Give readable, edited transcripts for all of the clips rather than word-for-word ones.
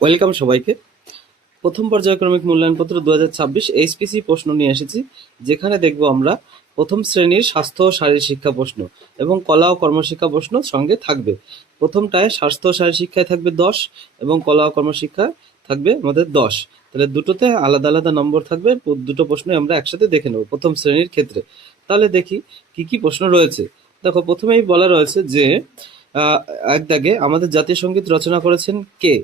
Welcome সবাইকে। প্রথম পর্যায়ক্রমিক মূল্যায়নপত্র 2026 এইচপিসি প্রশ্ন নিয়ে এসেছি, যেখানে দেখব আমরা প্রথম শ্রেণীর স্বাস্থ্য ও শারীর শিক্ষা প্রশ্ন এবং কলা ও কর্মশিক্ষা প্রশ্ন সঙ্গে থাকবে। প্রথমটায় স্বাস্থ্য ও শারীর শিক্ষায় থাকবে 10 এবং কলা ও কর্মশিক্ষায় থাকবে আমাদের 10। তাহলে দুটোতে আলাদা আলাদা নম্বর থাকবে। দুটো প্রশ্নই আমরা একসাথে দেখে নেব প্রথম শ্রেণীর ক্ষেত্রে। তাহলে দেখি কি কি প্রশ্ন রয়েছে। দেখো, প্রথমেই বলা রয়েছে যে আহ, এক দাগে আমাদের জাতীয় সঙ্গীত রচনা করেছেন কে?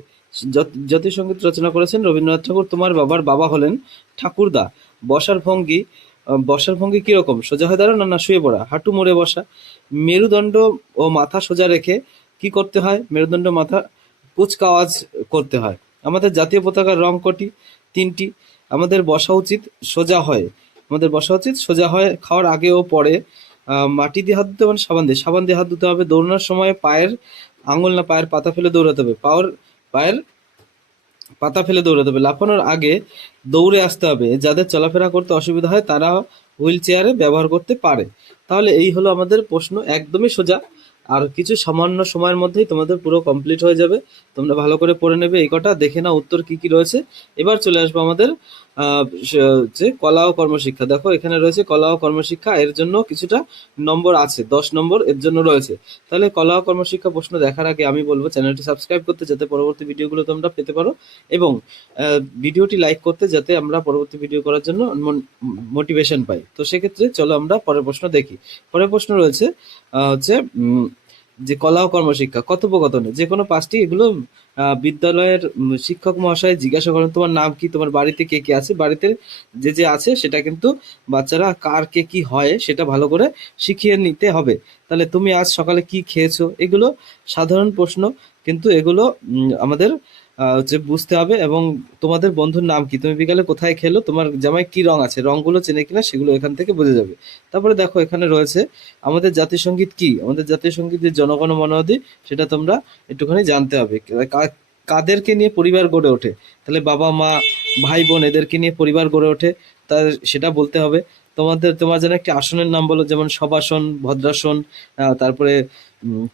জাতীয় সঙ্গীত রচনা করেছেন রবীন্দ্রনাথ ঠাকুর। তোমার বাবার বাবা হলেন ঠাকুরদা। বসার ভঙ্গি কিরকম? সোজা হয়ে দাঁড়ানো না শুয়ে পড়া? হাঁটু মুড়ে বসা। মেরুদণ্ড ও মাথা সোজা রেখে কি করতে হয়? মেরুদণ্ড মাথা কুচকাওয়াজ করতে হয়। আমাদের জাতীয় পতাকার রং কটি? 3টি। আমাদের বসা উচিত সোজা হয়ে, খাওয়ার আগে ও পরে মাটি দিয়ে হাত ধুতে হবে না সাবান দিয়ে হাত ধুতে হবে। দৌড়ানোর সময় পায়ের আঙুল না পায়ের পাতা ফেলে দৌড়াতে হবে? পায়ের পাতা ফেলে দৌড়াতে হবে। লাফানোর আগে দৌড়ে আসতে হবে। যাদের চলাফেরা করতে অসুবিধা হয় তারা হুইল চেয়ারে ব্যবহার করতে পারে। তাহলে এই হলো আমাদের প্রশ্ন, একদমই সোজা। আর কিছু সামান্য সময়ের মধ্যেই তোমাদের পুরো কমপ্লিট হয়ে যাবে। তোমরা ভালো করে পড়ে নেবে। এই কটা দেখে নাও উত্তর কি কি রয়েছে। এবার চলে আসবো আমাদের যে কলা ও কর্মশিক্ষা। দেখো, এখানে রয়েছে কলা ও কর্মশিক্ষা। এর জন্য কিছুটা নম্বর আছে, 10 নম্বর এর জন্য রয়েছে। তাহলে কলা ও কর্মশিক্ষা প্রশ্ন দেখার আগে আমি বলবো চ্যানেলটি সাবস্ক্রাইব করতে, যাতে পরবর্তী ভিডিওগুলো তোমরা পেতে পারো, এবং ভিডিওটি লাইক করতে, যাতে আমরা পরবর্তী ভিডিও করার জন্য মোটিভেশন পাই। তো সেক্ষেত্রে চলো আমরা পরের প্রশ্ন দেখি। পরের প্রশ্ন রয়েছে হচ্ছে যে কলা ও কর্মশিক্ষা কথোপকথনে যে কোনো 5টি, এগুলো বিদ্যালয়ের শিক্ষক মহাশয় জিজ্ঞাসা করেন তোমার নাম কি, তোমার বাড়িতে কে কে আছে। বাড়িতে যে যে আছে সেটা কিন্তু বাচ্চারা কার কে কি হয় সেটা ভালো করে শিখিয়ে নিতে হবে। তাহলে তুমি আজ সকালে কি খেয়েছো? এগুলো সাধারণ প্রশ্ন, কিন্তু এগুলো আমাদের হচ্ছে বুঝতে হবে। এবং তোমাদের বন্ধুর নাম কি, তুমি বিকালে কোথায় খেলো, তোমার জামায় কি রং আছে, রংগুলো চেনে কিনা সেগুলো এখান থেকে বোঝা যাবে। তারপরে দেখো, এখানে রয়েছে আমাদের জাতীয় সঙ্গীত কি। আমাদের জাতীয় সঙ্গীত যে জনগণ মন অধি, সেটা তোমরা একটুখানি জানতে হবে। কাদেরকে নিয়ে পরিবার গড়ে ওঠে? তাহলে বাবা মা ভাই বোন এদেরকে নিয়ে পরিবার গড়ে ওঠে, তার সেটা বলতে হবে। তোমার যেন একটি আসনের নাম বলো, যেমন শবাসন, ভদ্রাসন, তারপরে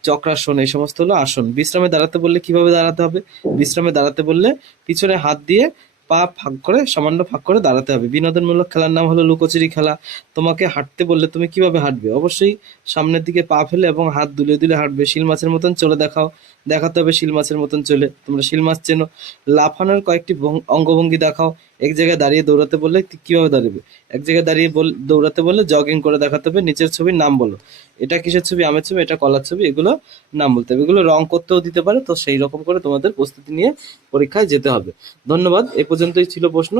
চক্রাসন, এই সমস্ত হলো আসন। বিশ্রামে দাঁড়াতে বললে কিভাবে দাঁড়াতে হবে? বিশ্রামে দাঁড়াতে বললে পিছনে হাত দিয়ে পা সামান্য ফাঁক করে দাঁড়াতে হবে। বিনোদনমূলক খেলার নাম হলো লুকোচুরি খেলা। তোমাকে হাঁটতে বললে তুমি কিভাবে হাঁটবে? অবশ্যই সামনের দিকে পা ফেলে এবং হাত দুলে দুলে হাঁটবে। শিল মাছের মতন চলে দেখাতে হবে শিল মাছের মতন চলে। তোমরা শিল মাছ চেনো। লাফানোর কয়েকটি অঙ্গভঙ্গি দেখাও। এক জায়গায় দাঁড়িয়ে দৌড়াতে বললে কিভাবে দাঁড়াবে? এক জায়গায় দাঁড়িয়ে দৌড়াতে বললে জগিং করে দেখাতে হবে। নিচের ছবির নাম বলো। এটা কিসের ছবি? আমের ছবি, এটা কলার ছবি। এগুলো নাম বলতে হবে। এগুলো রং করতেও দিতে পারে। তো সেই রকম করে তোমাদের প্রস্তুতি নিয়ে পরীক্ষায় যেতে হবে। ধন্যবাদ। এ পর্যন্তই ছিল প্রশ্ন।